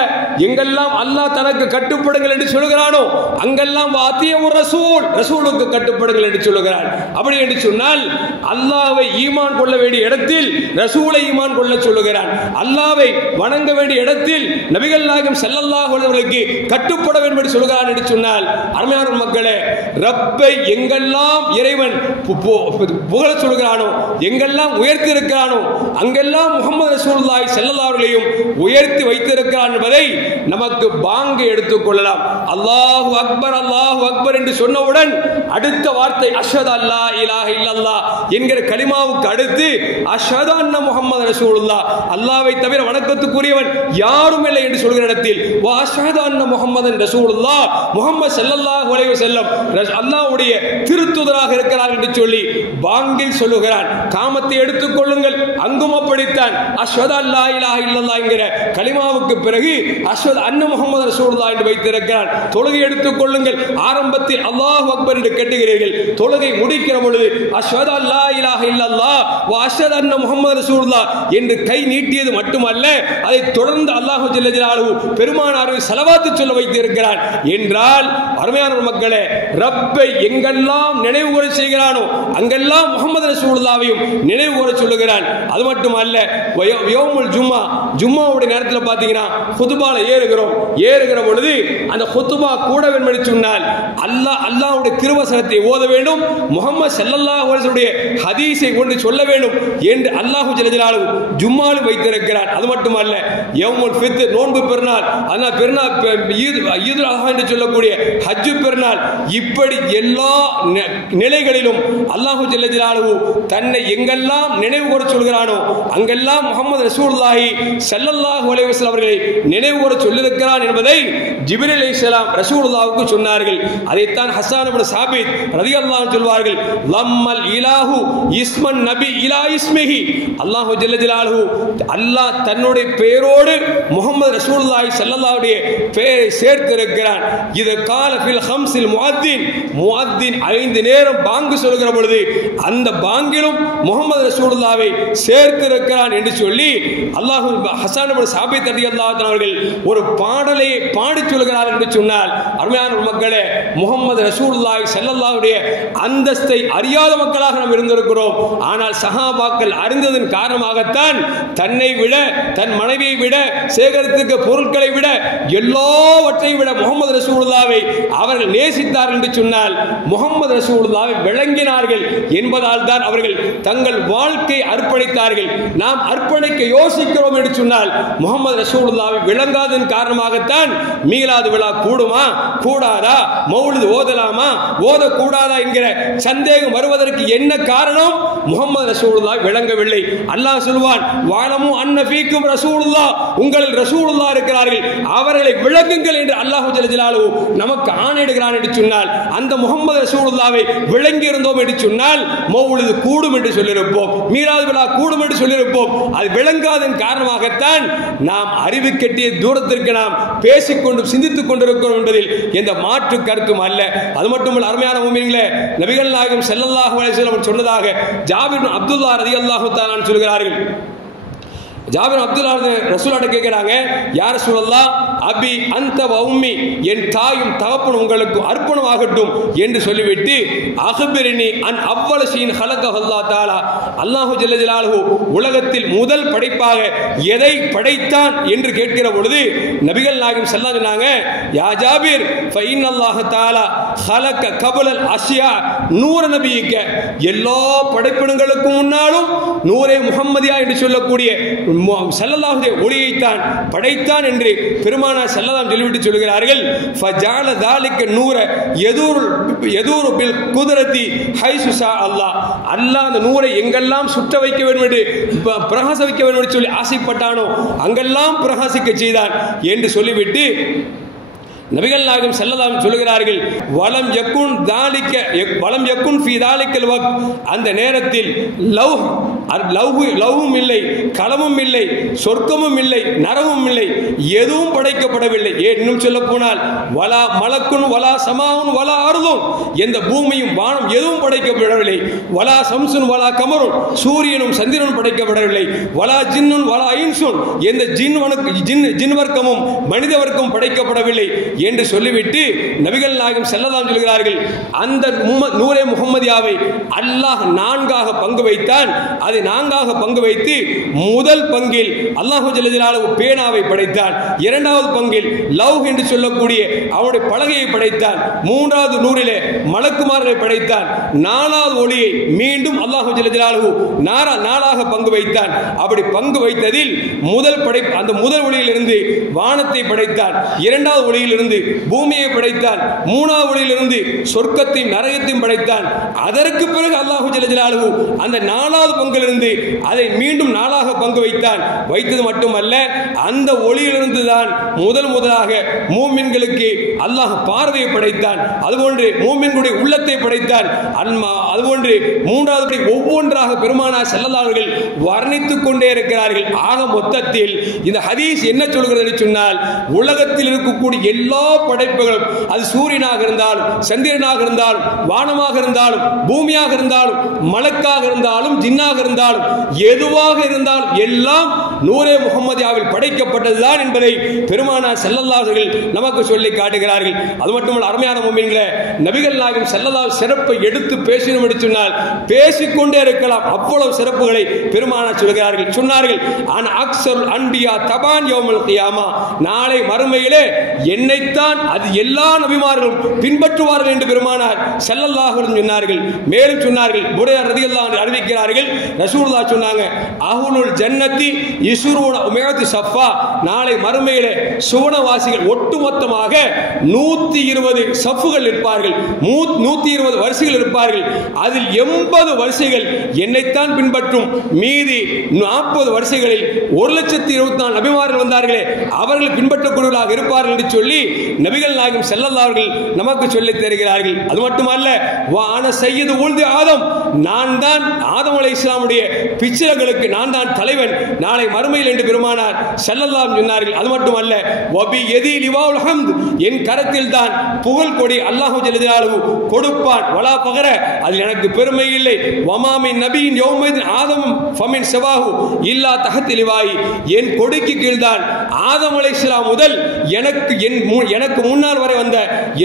எங்கெல்லாம் அல்லாஹ் தனக்கு கட்டுப்படுங்கள் என்று சொல்கிறானோ அங்கெல்லாம் அத்தியுர் ரசூல், ரசூலுக்கு கட்டுப்படுங்கள் என்று சொல்லுகிறார். அப்படி என்று சொன்னால் அல்லாஹ்வை ஈமான் கொள்ள வேண்டிய இடத்தில் ரசூலை ஈமான் கொள்ள சொல்லுகிறான். அல்லாஹ்வை வணங்க வேண்டிய இடத்தில் நபிகள் நாயகம் ஸல்லல்லாஹு அலைஹி வஸல்லுக்கு கட்டுப்பட வேண்டும் என்று சொல்கிறான் என்று சொன்னால், அருமையான மக்களே, ரப்பை எங்கெல்லாம் இறைவன் புகழ சொல்கிறானோ, எங்கெல்லாம் உயர்த்தி இருக்கிறானோ, அங்கெல்லாம் முஹம்மது ரசூலுல்லாஹி ஸல்லல்லாஹு அலைஹி வஸல்லம் உயர்த்தி வைத்திருக்கிறான் என்பதை நமக்கு பாங்கை எடுத்துக் கொள்ளலாம். அல்லாஹு அக்பர், அல்லாஹு அக்பர் என்று சொன்னவுடன் அடுத்த வார்த்தை அஷ்ஹது அல்லா இலாஹ இல்லல்லாஹ் என்கிற கலிமாவுக்கு அடுத்து அஷ்ஹது அன்ன முஹம்மது ரசூலுல்லாஹ், அல்லாஹ்வை தவிர வணக்கத்துக்குரியவன் யாரும் இல்லை என்று சொல்கிற இடத்தில் வா அஷ்ஹது அன்ன முஹம்மதன் ரசூலுல்லாஹ், முஹம்மது ஸல்லல்லாஹு அலைஹி வஸல்லம் அல்லாஹ்வுடைய திருத்தூதராக இருக்கிறார் என்று சொல்லி பாங்கில் சொல்லுகிறான். காமத்தை எடுத்துக் கொள்ளுங்கள், அங்கும் அப்படித்தான். அஷ்ஹது அல்லா இலாஹ இல்லல்லாஹ் என்கிற கலிமாவுக்கு பிறகு அஷ்ஹது அன்ன முஹம்மது ரசூலுல்லாஹ் என்று வைத்திருக்கிறான். தொழுகை எடுத்துக் கொள்ளுங்கள், ஆரம்பத்தில் அல்லாஹு அக்பர் என்று கேட்டுகிறீர்கள், தொழுகை முடிக்கிற பொழுது அஷ்ஹது அல்லா இலாஹ இல்லல்லாஹ் வ அஷ்ஹது அன்ன முஹம்மது ரசூலுல்லாஹ் என்று கை நீட்டியது மட்டுமல்ல, அதை தொடர்ந்து அல்லாஹ் ஜல்ல ஜலாலுஹு பெருமானாரை ஸலவாத்து சொல்ல வைத்திருக்கிறான். என்றால் அருமையான மக்களே, ரப்பை எங்கெல்லாம் நினைவு கூற செய்கிறானோ அங்கெல்லாம் முஹம்மது ரசூலுல்லாஹ்வையும் நினைவு கூற சொல்லுகிறான். அது மட்டுமல்ல, யௌமுல் ஜும்மா, ஜும்மாவுடைய நேரத்தில் பார்த்தீங்கன்னா குதுபால ஏறுகிற பொழுது அந்த குதுபா கூட வேண்டும் என்று சொன்னால் அல்லாஹ்வுடைய திருவசனத்தை ஓத வேண்டும், முஹம்மது ஸல்லல்லாஹு அலைஹி வஸல்லம் ஹதீஸை கொண்டு சொல்ல வேண்டும் என்று அல்லாஹ் ஜல்ல ஜலாலுஹு ஜும்மாவில் வைத்திருக்கிறார். அது மட்டுமல்ல, யௌமுல் ஃபித்ர் நோன்பு பெருநாள், அதனால் பெருநாள் ஈதுல் அத்ஹா என்று சொல்லக்கூடிய ஹஜ் பெருநாள், இப்படி எல்லா நிலைகளிலும் அல்லாஹ் ஜல்ல ஜலாலுஹு தன்னை எங்கெல்லாம் நினைவு கூற சொல்கிறானோ அங்கெல்லாம் முஹம்மது ரசூலுல்லாஹி ஸல்லல்லாஹு அலைஹி வஸல்லம் அவர்களை நினைவு கூற சொல்லியிருக்கிறான் என்பதை ஜிப்ரீல் அலைஹிஸ்ஸலாம் ரசூலுல்லாஹுக்கு சொன்னார்கள். அதைத்தான் ஹஸ்ஸான் இப்னு சாபித் ரலியல்லாஹு அன்ஹு சொல்வார்கள், லம்மல் இலாஹு இஸ்மன் நபி இலா இஸ்மிஹி, அல்லாஹ் ஜல்ல ஜலாலுஹு அல்லாஹ் தன்னுடைய பெயரோடு முஹம்மது ரசூலுல்லாஹி ஸல்லல்லாஹு அலைஹி பெயரை சேர்த்திருக்கிறான். இது கால ஃபில் ஹம்ஸில் முஅத்தின், முஅத்தின் 5 நேரம் பாங்கு சொல்கிற பொழுது அந்த பாங்கிலும் முஹம்மது ரசூலுல்லாஹ்வை சேர்த்திருக்கிறான் என்று சொல்லி அல்லாஹ் ஹஸ்ஸான் இப்னு சாபித் ரலியல்லாஹு அன்ஹு அவர்கள் ஒரு பாடலை பாடி சொல்கிறார் என்று சொன்னால், அருமையான மக்களே, முஹம்மது ரசூலுல்லாஹி ஸல்லல்லாஹு அலைஹி அந்தஸ்தை அறியாத மக்களாக நாம் இருந்திருக்கிறோம். ஆனால் சஹாபாக்கள் அறிந்ததன் காரணமாகத்தான் தன்னை விட, தன் மனைவியை விட, சேகரித்திருக்க பொருட்களை விட, எல்லாவற்றை விட முஹம்மது ரசூலுல்லாஹ்வை அவர்கள் நேசித்தார்கள் என்று சொன்னால், முஹம்மது ரசூலுல்லாஹ்வை விளங்கினார்கள் என்பதால் தான் அவர்கள் தங்கள் வாழ்க்கை அர்ப்பணித்தார்கள். நாம் அர்ப்பணிக்க யோசிக்கிறோம் என்று சொன்னால் முஹம்மது ரசூலுல்லாஹ்வை விளங்காததன் காரணமாகத்தான் மீலாது விழா கூடுமா கூடாதா, மௌலிது ஓதலாமா ஓதக்கூடாதா என்கிற சந்தேகம் வருவதற்கு என்ன காரணம்? முஹம்மது ரசூலுல்லாஹ் விளங்கவில்லை. அல்லாஹ் சொல்வான், வாலமு அன்ன ஃபீக்கும் ரசூலுல்லாஹ், உங்களில் ரசூலுல்லாஹ் இருக்கிறார்கள், அவர்களை விளங்குங்கள் என்று அல்லாஹ் ஜல்ல ஜலாலுஹு நமக்கு ஆணையிடுகிறான் என்று சொன்னால், அந்த முஹம்மது ரசூலுல்லாஹ்வை விளங்கி இருந்தோம் என்று சொன்னால் மௌலிது கூடும் என்று சொல்லியிருப்போம், மீலாது விழா கூடும் என்று சொல்லியிருப்போம். அது விளங்காதன் காரணமாகத்தான் நாம் அறிவு கட்டிய தூரத்திற்கு நாம் பேசிக்கொண்டு சிந்தித்துக் கொண்டிருக்கிறோம் என்பதில் எந்த மாற்று கருத்தும் அல்ல. அது மட்டுமல்ல, அருமையான முஃமினீன்களே, நபிகள் நாயகம் ஸல்லல்லாஹு அலைஹி வஸல்லம் சொன்னதாக ஜாபிர் பின் அப்துல்லாஹ் ரலியல்லாஹு தஆலா அன்ஹு சொல்கிறார்கள். ஜாபிர் அப்துல்லா ரசூலாட்ட கேட்கிறாங்க, யா ரசூலல்லாஹ், அபி அன்த வ உம்மி, என் தாயும் தகப்பனும் உங்களுக்கு அர்ப்பணம் ஆகட்டும் என்று சொல்லிவிட்டு, அக்பிரினி அன் அவ்வள ஷைஇன் ஹலகஹு அல்லாஹ் தஆலா, அல்லாஹ் ஜல்ல ஜலாலுஹு உலகத்தில் முதல் படைப்பாக எதை படைத்தான் என்று கேட்கிற பொழுது நபிகள் நாயகம் ஸல்லல்லாஹு அலைஹி சொன்னாங்க, யா ஜாபிர் ஃப இன்னல்லாஹ் தஆலா ஹலக கபலல் அஷ்யா நூர நபியிக்க, எல்லா படைப்பினங்களுக்கும் முன்னாலும் நூரே முஹம்மதியா என்று சொல்லக்கூடிய ஸல்லல்லாஹு அலைஹி ஒளியைத்தான் படைத்தான் என்று பெருமானார் ஸல்லல்லாஹு சொல்லிவிட்டு சொல்கிறார்கள். ஃபஜால தாலிக நூர யதூரு பில் குத்ரத்தி ஹைசு ஷா அல்லாஹ், அல்லாஹ் அந்த நூரை எங்கெல்லாம் சுட்ட வைக்க வேண்டும் என்று பிரகாச வைக்க வேண்டும் என்று சொல்லி ஆசைப்பட்டானோ அங்கெல்லாம் பிரகாசிக்க செய்தான் என்று சொல்லிவிட்டு நபிகள் நாயகம் ஸல்லல்லாஹு அலைஹி சொல்கிறார்கள், வலம் யகுன் ஃபீ தாலிகல் வக்த், அந்த நேரத்தில் லவ்ஹ் லவ்வும் இல்லை, களமும் இல்லை, சொர்க்கமும் இல்லை, நரகமும் இல்லை, எதுவும் படைக்கப்படவில்லை. இன்னும் சொல்ல போனால் வலா மலக்குன் வலா சமாவுன் வலா அர்துன், எந்த பூமியும் வானம் எதுவும் படைக்கப்படவில்லை. வலா சம்சுன் வலா கமருன், சூரியனும் சந்திரனும் படைக்கப்படவில்லை. வலா ஜின்னுன் வலா இன்சுன், எந்த ஜின் வர்க்கமும் மனித வர்க்கம் படைக்கப்படவில்லை என்று சொல்லிவிட்டு நபிகள் நாயகம் ஸல்லல்லாஹு அலைஹி சொல்கிறார்கள், அந்த நூரே முஹம்மதியாவை அல்லாஹ் 4ஆக பங்கு வைத்தான். அதை 4ஆக பங்கு வைத்து முதல் பங்கில் அல்லாஹ் ஜல்ல ஜலாலுஹு பேனாவை படைத்தான். இரண்டாவது பங்கில் லவ் என்று சொல்லக்கூடிய அவருடைய பலகையை படைத்தான். மூன்றாவது நூறிலே மலக்குமார்களை படைத்தான். நாலாவது ஒளியை மீண்டும் அல்லாஹ் ஜல்ல ஜலாலுஹு 4ஆக பங்கு வைத்தான். அப்படி பங்கு வைத்ததில் முதல் படை அந்த முதல் ஒளியிலிருந்து வானத்தை படைத்தான். இரண்டாவது ஒளியிலிருந்து பூமியை படைத்தான். மூணாவது ஒளியிலிருந்து சொர்க்கத்தையும் நரகத்தையும் படைத்தான். அதற்கு பிறகு அல்லாஹ் ஜல்ல ஜலாலுஹு அந்த 4வது பங்கிலிருந்து அதை மீண்டும் 4ஆக பங்கு வைத்தான். வைத்தது மட்டுமல்ல, அந்த ஒளியிலிருந்து தான் முதலாக மூமின்களுக்கு அல்லாஹ் பார்வையை படைத்தான். அதுபோன்று மூமின்களுடைய உள்ளத்தை படைத்தான். அதுபோன்று மூன்றாவது ஒவ்வொன்றாக பெருமானார் ஸல்லல்லாஹு அலைஹி வஸல்லம் வர்ணித்துக் கொண்டே இருக்கிறார்கள். ஆக மொத்தத்தில் இந்த ஹதீஸ் என்ன சொல்கிறது என்று சொன்னால், உலகத்தில் இருக்கக்கூடிய எல்லா படைப்புகளும், அது சூரியனாக இருந்தாலும், சந்திரனாக இருந்தாலும், வானமாக இருந்தாலும், பூமியாக இருந்தாலும், மலக்காக இருந்தாலும், ஜின்னாக இருந்தாலும், எதுவாக இருந்தாலும் எல்லாம் நூரே முஹம்மதியாவில் படைக்கப்பட்டதுதான் என்பதை பெருமானார் ஸல்லல்லாஹு அலைஹி வஸல்லம் நமக்கு சொல்லி காட்டுகிறார்கள். அது மட்டுமல்ல, அருமையான முஃமின்களே, நபிகள் நாயகம் ஸல்லல்லாஹு சிறப்பை எடுத்து பேசணும் என்று சொன்னால் பேசிக்கொண்டே இருக்கலாம். அவ்வளவு சிறப்புகளை பெருமானார் சொல்கிறார்கள். சொன்னார்கள், அன் அக்ஸருல் அன்பியா தபான் யௌமுல் கியாமா, நாளை மறுமையிலே என்னைத்தான் அது எல்லா நபிமார்களும் பின்பற்றுவார்கள் என்று பெருமானார் ஸல்லல்லாஹு அலைஹி வஸல்லம் சொன்னார்கள். மேலும் சொன்னார்கள், புரைரா ரலியல்லாஹு அன்ஹு அறிவிக்கிறார்கள், ரசூலுல்லாஹ் சொன்னாங்க, அஹ்லுல் ஜன்னத்தி யஸ்ரூன உமையத்து ஸஃபா, நாளை மறுமையிலே சுவனவாசிகள் ஒட்டுமொத்தமாக 120 சஃப்புகள் இருப்பார்கள், 120 வரிசைகள் இருப்பார்கள். அதில் 80 வரிசைகள் என்னைத்தான் பின்பற்றும், மீதி 40 வரிசைகளில் 1,24,000 நபிமார்கள் வந்தார்களே அவர்கள் பின்பற்றக்கூடியவர்களாக இருப்பார்கள் என்று சொல்லி நபிகள் நாயகம் ஸல்லல்லாஹு அலைஹி வஸல்லம் நமக்கு சொல்லித் தருகிறார்கள். அது மட்டுமல்ல, வான சய்யிது உல்தி ஆதம், நான் தான் ஆதம் அலைஹிஸ்ஸலாமுடைய பிச்சைகளுக்கு நான் தான் தலைவன் நாளை மறுமையில் என்று பெருமானார் ஸல்லல்லாஹு அலைஹி சொன்னார்கள். அது மட்டுமல்ல, வபி யதி லிவாஉல் ஹம்த், என் கரத்தில் தான் புகழ் கொடி அல்லாஹ் ஜல்ல ஜலாலுஹு கொடுப்பான். வலா பகர, அதில் எனக்கு பெருமை இல்லை. வமாமின் நபியின் யௌமைதின் ஆதம் ஃபமின் சவாஹு இல்லா தஹத் லிவாயி, என் கொடிக்கு கீழ்தான் ஆதம் அலைஹிஸ்ஸலாம் முதல் எனக்கு முன்னால் வரை வந்த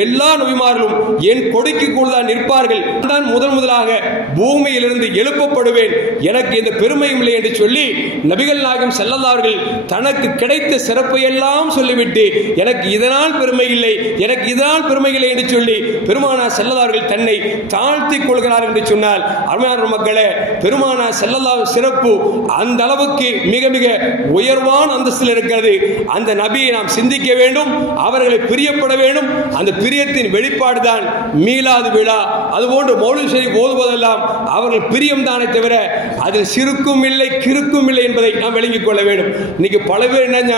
எல்லா நபிமார்களும் என் கொடிக்கு கீழ்தான் நிற்பார்கள். நான் முதலாக பூமியிலிருந்து எழுப்பப்படுவேன், எனக்கு இந்த பெருமையும் இல்லை என்று சொல்லி நபிகள் நாயகம் ஸல்லல்லாஹு அலைஹி வஸல்லம் தனக்கு கிடைத்த சிறப்பை எல்லாம் சொல்லிவிட்டு எனக்கு இதனால் பெருமை இல்லை, எனக்கு இதனால் பெருமை இல்லை என்று சொல்லி பெருமானார் ஸல்லல்லாஹு அலைஹி வஸல்லம் தன்னை தாழ்த்திக் கொள்கிறார் என்று சொன்னால், அருமையான மக்களே, பெருமானார் ஸல்லல்லாஹு அலைஹி வஸல்லம் சிறப்பு அந்த அளவுக்கு மிக மிக உயர்வான அந்தஸ்தில் இருக்கிறது. அந்த நபியை நாம் சிந்திக்க வேண்டும், அவர்களை பிரியப்பட வேண்டும். அந்த பிரியத்தின் வெளிப்பாடு தான் மீலாது விழா. அதுபோன்று மௌலித் ஷரீஃப் ஓதுவதெல்லாம் அவர்கள் பிரியம் தானே தவிர அதில் சிறுக்கும் இல்லை கிறுக்கும் இல்லை என்பதை நாம் விளங்கிக் கொள்ள வேண்டும். இன்னைக்கு பல பேர் என்ன,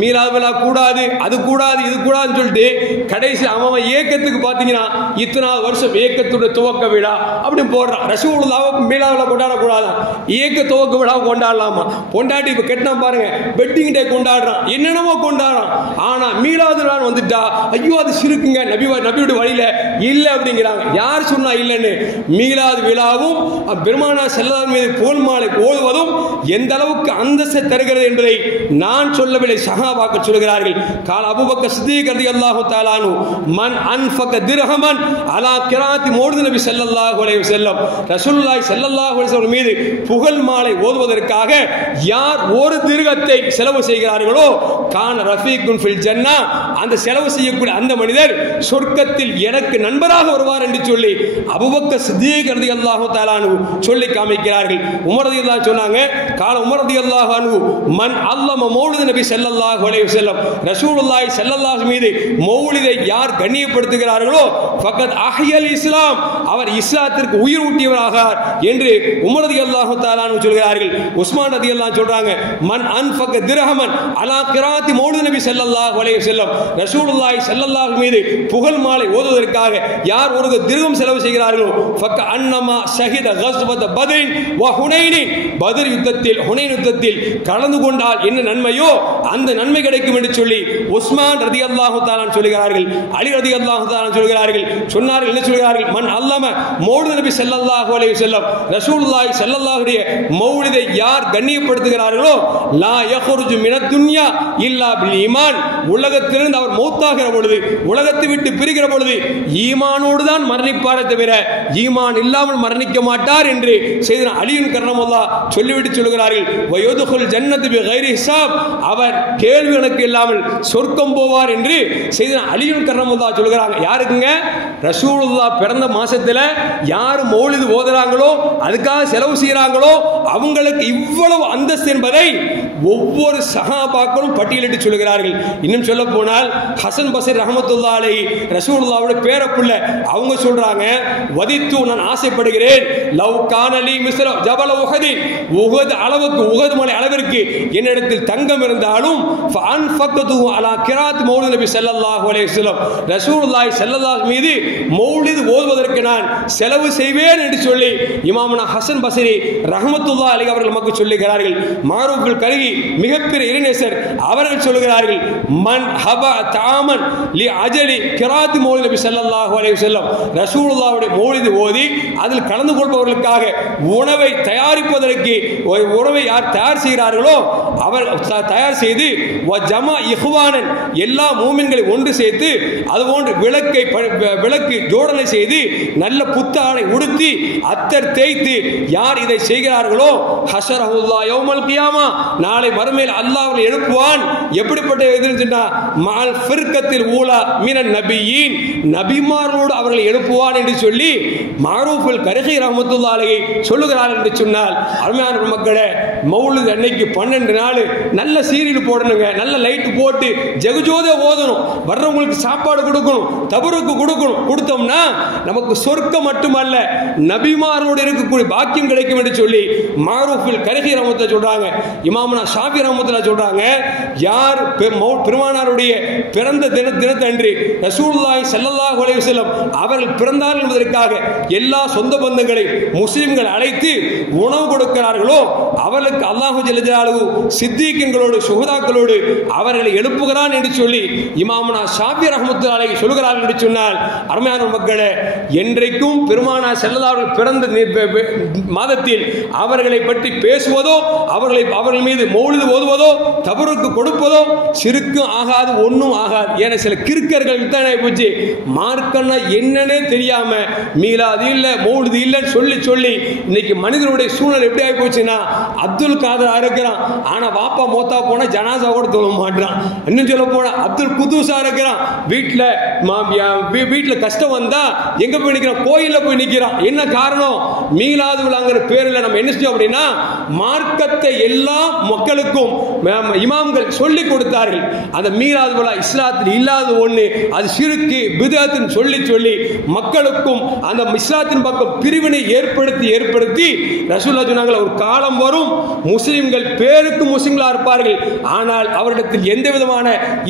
மீலாது விழா கூடாது, அது கூடாது, இது கூடாதுன்னு சொல்லிட்டு கடைசி அவன் ஏக்கத்துக்கு பார்த்தீங்கன்னா இத்தனாவது வருஷம் ஏக்கத்துடைய துவக்க விழா அப்படி போடுறான். ரசூலுல்லாஹ் மீலாது விழா கொண்டாடக்கூடாதான், ஏக்க துவக்க விழா கொண்டாடலாமா? கொண்டாடி இப்ப கெட்டா பாருங்க, வெட்டிங் டே கொண்டாடுறான், என்னென்னமோ கொண்டாடுறான். ஆனா மீலாது விழா வந்துட்டா ஐயோ அது சிறுக்குங்க, நபியோட வழியில இல்ல அப்படிங்கிறாங்க. யார் சொன்னா இல்லைன்னு? மீலாது விழாவும் பெருமானார் ஸல்லல்லாஹு அலைஹி வஸல்லம் புகழ் மாலை ஓதுவதும் எந்த அளவுக்கு அந்தஸ்தை தருகிறது என்பதை நான் சொல்லவில்லை, சஹாபாக்கள் சொல்கிறார்கள். கால அபூபக்கர் சித்தீக் ரலியல்லாஹு தஆலா அன்ஹு, மன் அன்ஃபக திர்ஹமன் அலா கிராத்தி மௌலித் நபி ஸல்லல்லாஹு அலைஹி வஸல்லம், ரசூலுல்லாஹி ஸல்லல்லாஹு அலைஹி வஸல்லம் மீது புகழ் மாலை ஓதுவதற்காக யார் ஒரு திர்ஹத்தை செலவு செய்கிறார்களோ, கான ரஃபீகுன் ஃபில் ஜன்னா, அந்த செலவு செய்யக்கூடிய அந்த மனிதர் சொர்க்கத்தில் எனக்கு நண்பராக வருவார் என்று சொல்லி அபூபக்கர் சித்தீக் ரலியல்லாஹு தஆலா அன்ஹு சொல்லி காமிக்கிறார்கள். உமர் ரலியல்லாஹு சொன்னாங்க, கால உமர் ரலியல்லாஹு அன்ஹு, மன் அல்லம மௌலித் நபி ஸல்லல்லாஹு அலைஹி வஸல்லம், ரசூலுல்லாஹி ஸல்லல்லாஹு அலைஹி மீது மௌலிதை யார் கண்ணியப்படுத்துகிறார்களோ ஃபக்கத் அஹ்யல் இஸ்லாம், அவர் இஸ்லாத்திற்கு உயிர் ஊட்டியவராகிறார் என்று உமர் ரலியல்லாஹு தஆலா அன்ஹு சொல்கிறார்கள். உஸ்மான் ரலியல்லாஹு சொல்றாங்க, மன் அன்ஃபக திர்ஹமன் அலா கிராத் கிராத்தி மௌலிது நபி ஸல்லல்லாஹு அலைஹி வஸல்லம் ரசூலுல்லாஹி ஸல்லல்லாஹு மீது புகழ் மாலை ஓதுவதற்காக யார் ஒரு திர்ஹம் செலவு செய்கிறார்களோ ஃபக்க அன்னமா ஷஹீத கஸ்வத பத்ரின் வ ஹுனைன், பத்ர் யுத்தத்தில் ஹுனைன் யுத்தத்தில் கலந்து கொண்டால் என்ன நன்மையோ அந்த நன்மை கிடைக்கும் என்று சொல்லி உஸ்மான் ரலியல்லாஹு தஆலா சொல்கிறார்கள், அலி ரலியல்லாஹு தஆலா சொல்கிறார்கள். சொன்னார்கள், என்ன சொல்கிறார்கள்? மன் அல்லம மௌலிது நபி ஸல்லல்லாஹு அலைஹி வஸல்லம் ரசூலுல்லாஹி ஸல்லல்லாஹு அலைஹி மௌலிதை யார் கண்ணியப்படுத்துகிறார்களோ லா யக்ருஜு மினத் துன்யா இல்லா பில் ஈமான், உலகத்திலிருந்து அவர் மௌத்தாகிற பொழுது, உலகத்தை விட்டு பிரிகிற பொழுது ஈமானோடு தான் மரணிப்பாரே தவிர ஈமான் இல்லாமல் மரணிக்க மாட்டார் என்று செய்தனா அலியுன் கர்ரமல்லாஹ் சொல்லிவிட்டு சொல்கிறார்கள். வயதுகுல் ஜன்னத்து பிகைரி ஹிசாப், அவர் கேள்வி கணக்கு இல்லாமல் சொர்க்கம் போவார் என்று செய்தனா அலியுன் கர்ரமல்லாஹ் சொல்கிறாங்க. யாருக்குங்க? ரசூலுல்லாஹ் பிறந்த மாசத்துல யார் மௌலிது ஓதுறாங்களோ அதுக்காக செலவு செய்யறாங்களோ அவங்களுக்கு இவ்வளவு அந்தஸ்து என்பதை ஒவ்வொரு சஹாபாக்களும் பட்டியலிட்டு சொல்கிறார்கள். இன்னும் சொல்ல போனால் ஹசன் பஸ்ரி ரஹ்மத்துல்லாஹி அலைஹி ரசூலுல்லாஹ்வுடைய பேரப்புள்ள அவங்க சொல்றாங்க, வதித்து நான் ஆசைப்படுகிறேன் லவ் கானலி மிஸ்ல ஜபல உஹதி, உஹது அளவுக்கு உஹது மலை அளவிற்கு என்னிடத்தில் தங்கம் இருந்தாலும் ஃபஅன்ஃபக்து அலா கிராத் மௌலிது நபி ஸல்லல்லாஹு அலைஹி வஸல்லம் ரசூலுல்லாஹி ஸல்லல்லாஹு மீது மௌலிது ஓதுவதற்கு நான் செலவு செய்வேன் என்று சொல்லி இமாமுனா ஹசன் பஸ்ரி ரஹ்மத்துல்லாஹி அலைஹி அவர்கள் நமக்கு சொல்லுகிறார்கள். மாரூஃபுல் கரீ மிகப்பெரிய இறைநேசர் அவர்கள் சொல்கிறார்கள், மன் ஹபா தாமன் லி அஜலி கிராத் மௌலிது நபி ஸல்லல்லாஹு அலைஹி வஸல்லம் ரசூலுல்லாஹ்வுடைய மௌலிது ஓதி அதில் கலந்து கொள்பவர்களுக்காக உணவை தயாரிப்பதற்கு உணவை யார் தயார் செய்கிறார்களோ அவர் தயார் செய்து ஜமா இஹ்வானன் எல்லா மூமின்களை ஒன்று சேர்த்து அதுபோன்று விளக்கு ஜோடனை செய்து நல்ல புத்தாடை உடுத்தி அத்தர் தேய்த்து யார் இதை செய்கிறார்களோ ஹஷரஹுல்லாஹ் யௌமல் கியாமா, நாளை மறுமையில் அல்லாஹ் அவர்களை எழுப்புவான். எப்படிப்பட்ட எதிர்ச்சுன்னா மால் ஃபிர்கத்தில் ஊலா மினன் நபியீன், நபிமாரோடு அவர்களை எழுப்புவான் என்று சொல்லி மாரூஃபுல் கரீ ரஹ்மத்துல்லாஹி அலைஹி சொல்லுகிறார் என்று சொன்னால், அருமையான மக்களே, மௌலிது அன்னைக்கு 12 நாள் நல்ல சீரியல் போடணுங்க, நல்ல லைட் போட்டு ஜெகஜோதே ஓதணும், வர்றவங்களுக்கு சாப்பாடு கொடுக்கணும், தபருக்கு கொடுக்கணும். கொடுத்தோம்னா நமக்கு சொர்க்கம் மட்டுமல்ல நபிமாரோடு இருக்கக்கூடிய பாக்கியம் கிடைக்கும் என்று சொல்லி மாரூஃபுல் கரீ ரஹ்மத்துல்லாஹி சொல்றாங்க. இமாமுனா ஷாஃபி ரஹ்மத்துல்லாஹி சொல்றாங்க, யார் பெருமானாருடைய பிறந்த தினத்தன்று ரசூலுல்லாஹி ஸல்லல்லாஹு அலைஹி வஸல்லம் அவர்கள் பிறந்தார்கள் என்பதற்காக எல்லா சொந்த பந்தங்களை முஸ்லிம்கள் அழைத்து உணவு கொடுக்கிறார்களோ அவர்களுக்கு அல்லாஹு ஜல்ல ஜலாலுஹு சித்தீக்கங்களோடு சுஹதாக்களோடு அவர்களை எழுப்புகிறான் என்று சொல்லி இமாமுனா ஷாஃபி ரஹ்மத்துல்லாஹி அலைஹி சொல்கிறார்கள் என்று சொன்னால், அருமையான மக்களே, என்றைக்கும் பெருமானார் ஸல்லல்லாஹு அலைஹி பிறந்த மாதத்தில் அவர்களை பற்றி பேசுவதோ அவர்கள் மீது மௌலிது ஓதுவதோ தபருக்கு கொடுப்பதோ சிறுக்கும் ஆகாது, ஒன்றும் ஆகாது. ஏன்னா சில கிறுக்கர்கள் தான் போச்சு, மார்க்கம்னா என்னன்னே தெரியாம மீலாது இல்ல மௌலிது இல்லைன்னு சொல்லி இன்னைக்கு மனிதனுடைய சூழ்நிலை எப்படி ஆகி போச்சுன்னா, அப்துல் காதரா இருக்கிறான் ஆனா வாப்பா மோத்தா போனா ஜனாசா கூட தொழ மாட்டான். இன்னும் சொல்ல போனா அப்துல் குதூஸா இருக்கிறான், வீட்டுல கஷ்டம் வந்தா எங்க போய் நிக்கிறான்? கோயில்ல போய் நிக்கிறான். என்ன காரணம்? மீலாது விழாங்கிற பேர்ல நம்ம என்ன செஞ்சோம் அப்படின்னா மார்க்கத்தை எல்லா மக்களுக்கும் இமாம்கள் சொல்லிக் கொடுத்தார்கள். அந்த மீலாது விழா இஸ்லாத்தில் இல்லாத ஒண்ணு, அது ஷிர்க் பித்அத்னு சொல்லி மக்களுக்கும் அந்த இஸ்லாத்தின் பக்கம் பிரிவினை ஏற்படுத்தி ரசூலுல்லாஹ் சொன்னாங்க, ஒரு காலம் வரும் முஸ்லிம்கள் பேருக்கு முஸ்லிம்களா இருப்பார்கள், ஆனால் அவரிடத்தில் எந்த விதமான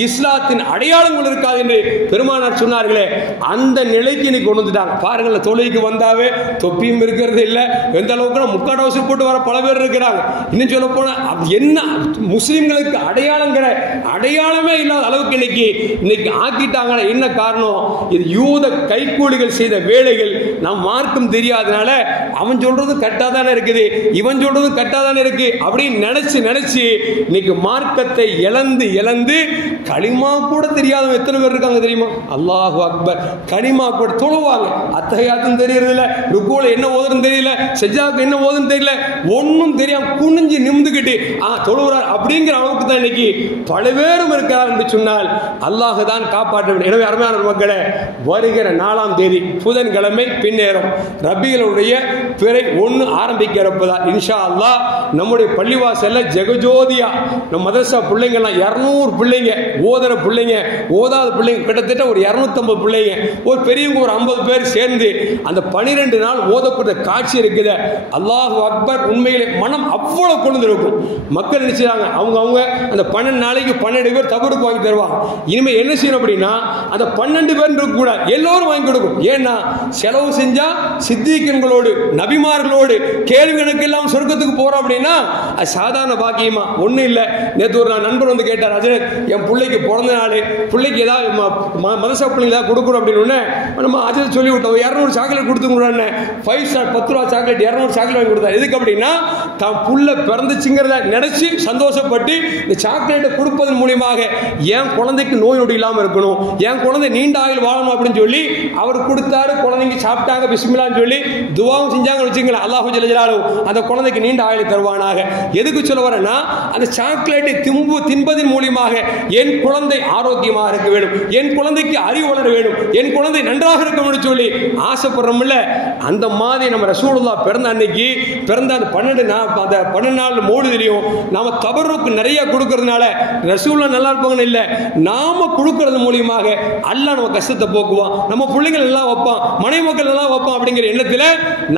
இஸ்லாத்தின் அடையாளங்கள் இருக்காது என்று பெருமானார் சொன்னார்களே, அந்த நிலைக்கு இன்னைக்கு கொண்டு வந்துட்டாங்க. பாருங்கள், தொழுகைக்கு வந்தாவே தொப்பியும் இருக்கிறது இல்லை, எந்த அளவுக்கு முக்காடவசம் போட்டு வர பல பேர் இருக்கிறாங்க. இன்னும் சொல்ல போனா என்ன முஸ்லிம்களுக்கு அடையாளமே இல்லாத அளவுக்கு இன்னைக்கு ஆக்கிட்டாங்க. என்ன காரணம்? இது யூத கைக்கூலிகள் செய்த வேலைகள். நம் மார்க்கம் தெரியாதனால அவன் சொல்றது கரெக்டா தானே இருக்குது, இவன் சொல்றது கரெக்டா தானே இருக்கு அப்படின்னு நினைச்சு இன்னைக்கு மார்க்கத்தை இழந்து களிமா கூட தெரியாதவங்க எத்தனை பேர் இருக்காங்க தெரியுமா? அல்லாஹு அக்பர். களிமா கூட தொழுவாங்க, அத்தஹியாத்தும் தெரியறது இல்ல, ருக்குல என்ன ஓதுன்னு தெரியல, சஜ்ஜாவுக்கு என்ன ஓதுன்னு தெரியல, ஒன்னும் தெரியாம குனிஞ்சு நிமிந்துக்கிட்டு தொழுகிறார். அப்படிங்கிற அளவுக்கு தான் இன்னைக்கு பல பேரும் இருக்கிறார் என்று சொன்னால் அல்லாஹ் தான் காப்பாற்ற வேண்டும். எனவே அருமையான மக்களே, வருகிற 4ஆம் தேதி புதன்கிழமை பின்னேறும் ரபியுடைய பிறை 1 ஆரம்பிக்க இருப்பதால் இன்ஷா அல்லாஹ் நம்முடைய பள்ளிவாசல்ல ஜெகஜோதியா நம்ம மதரசா பிள்ளைங்கள்லாம் 200 பிள்ளைங்க ஓதுற பிள்ளைங்க, ஓதாத பிள்ளைங்க கிட்டத்தட்ட ஒரு 250 பிள்ளைங்க, ஒரு பெரியவங்க ஒரு 50 பேர் சேர்ந்து அந்த 12 நாள் ஓதக்கூடிய காட்சி இருக்குது. அல்லாஹு அக்பர். உண்மையிலே மனம் அவ்வளவு கொழுந்திருக்கும். மக்கள் நினைச்சாங்க அவங்க அந்த 12 நாளைக்கு 12 பேர் தபருக்கு வாங்கி தருவாங்க. இனிமே என்ன செய்யணும் அப்படின்னா அந்த 12 பேர் இருக்க கூட எல்லோரும் வாங்கி கொடுக்கும். ஏன்னா செலவு செஞ்சா சித்திகங்களோடு நபிமார்களோடு கேள்வி கணக்கு எல்லாம் சொர்க்கத்துக்கு போறோம் அப்படின்னா அது சாதாரண பாக்கியமா? ஒன்றும் இல்லை. நேற்று ஒரு நண்பர் வந்து கேட்டார், அஜரத் என் பிள்ளைக்கு பிறந்த நாள், பிள்ளைக்கு ஏதாவது மதரசா பிள்ளைங்க ஏதாவது கொடுக்கணும் அப்படின்னு நம்ம அஜரத் சொல்லி விட்டோம். 200 சாக்லேட் கொடுத்துக்கூடாது. 5 ஸ்டார் 10 ரூபா சாக்லேட் 200 சாக்லேட் வாங்கி கொடுத்தாரு. எதுக்கு அப்படின்னா தான் புள்ள பிறந்துச்சுங்கிறத நினைச்சு சந்தோஷப்பட்டு இந்த சாக்லேட்டை கொடுப்பதன் மூலியமாக என் குழந்தைக்கு நோய் நொடி இல்லாமல் இருக்கணும், என் குழந்தை நீண்ட ஆயுள் வாழணும் அப்படின்னு சொல்லி அவர் கொடுத்தாரு. குழந்தைங்க சாப்பிட்டாங்க, பிஸ்மில்லான்னு சொல்லி துவாவும் செஞ்சாங்க வச்சுங்களேன். அல்லாஹு ஜல்ல ஜலாலுஹு அந்த குழந்தைக்கு நீண்ட ஆயுளை தருவானாக. எதுக்கு சொல்ல வரேன்னா அந்த சாக்லேட்டை தின்பதன் மூலியமாக என் குழந்தை ஆரோக்கியமாக இருக்க வேண்டும், என் குழந்தைக்கு அறிவு வளர வேண்டும், என் குழந்தை நன்றாக இருக்கணும்னு சொல்லி ஆசைப்படுறோம்ல. அந்த மாதிரி நம்ம ரசூலுல்லாஹ் பிறந்த அன்னைக்கு பிறந்த அந்த 12 நாள் மௌலிதிலையும் நாம தபருக்கு நிறைய கொடுக்கறதுனால ரசூலுல்லாஹ் நல்லா இருப்பாங்கன்னு இல்லை, நாம கொடுக்கறது மூலியமாக அல்லாஹ் நம்ம கஷ்டத்தை போக்குவான், நம்ம பிள்ளைகள் எல்லாம் வைப்பான், மனைவி மக்கள் எல்லாம் வைப்பான் அப்படிங்கிற எண்ணத்தில்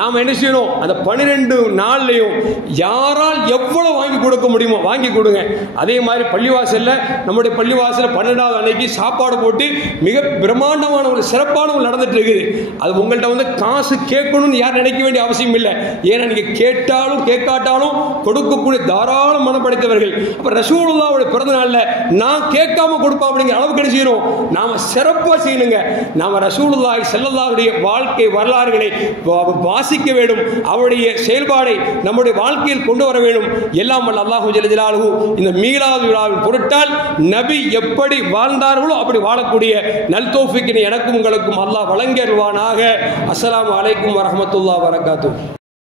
நாம என்ன செய்யணும்? அந்த 12 நாள்லையும் யாரால் எவ்வளவு வாங்கி கொடுக்க முடியுமோ வாங்கி கொடுங்க. அதே மாதிரி பள்ளிவாசல்ல நம்முடைய பள்ளிவாசல்ல 12வது அன்னைக்கு சாப்பாடு போட்டு மிக பிரம்மாண்டமான ஒரு சிறப்பான ஒரு நடந்துட்டு இருக்குது. அது உங்கள்கிட்ட வந்து காசு கேட்கணும்னு யாரும் நினைக்க வேண்டிய அவசியம் இல்லை. ஏன்னா நீங்க கேட்டாலும் கேட்காட்டாலும் கொடுக்கக்கூடிய தாராள மனம் படைத்தவர்கள். அப்ப ரசூலுல்லாஹ்வுடைய பிறந்த நாள்ல நான் கேட்காம கொடுப்போம் அப்படிங்கிற அளவுக்கு என்ன செய்யணும்? நாம சிறப்பா செய்யணுங்க. நாம ரசூலுல்லாஹி ஸல்லல்லாஹு அலைஹி வாழ்க்கை வரலாறுகளை வாசிக்க வேண்டும், அவருடைய செயல்பாடை நம்முடைய வாழ்க்கையில் கொண்டு வர வேண்டும். எல்லாம் வல்ல அல்லாஹு ஜல்ல ஜலாலுஹு இந்த மீலாது விழாவின் பொருட்டால் நபி எப்படி வாழ்ந்தார்களோ அப்படி வாழக்கூடிய நல் தௌஃபீக்கினை எனக்கும் உங்களுக்கும் அல்லாஹ் வழங்கி அருள்வானாக. அஸ்ஸலாமு அலைக்கும் வரஹ்மத்துல்லாஹி வபரகாத்துஹு.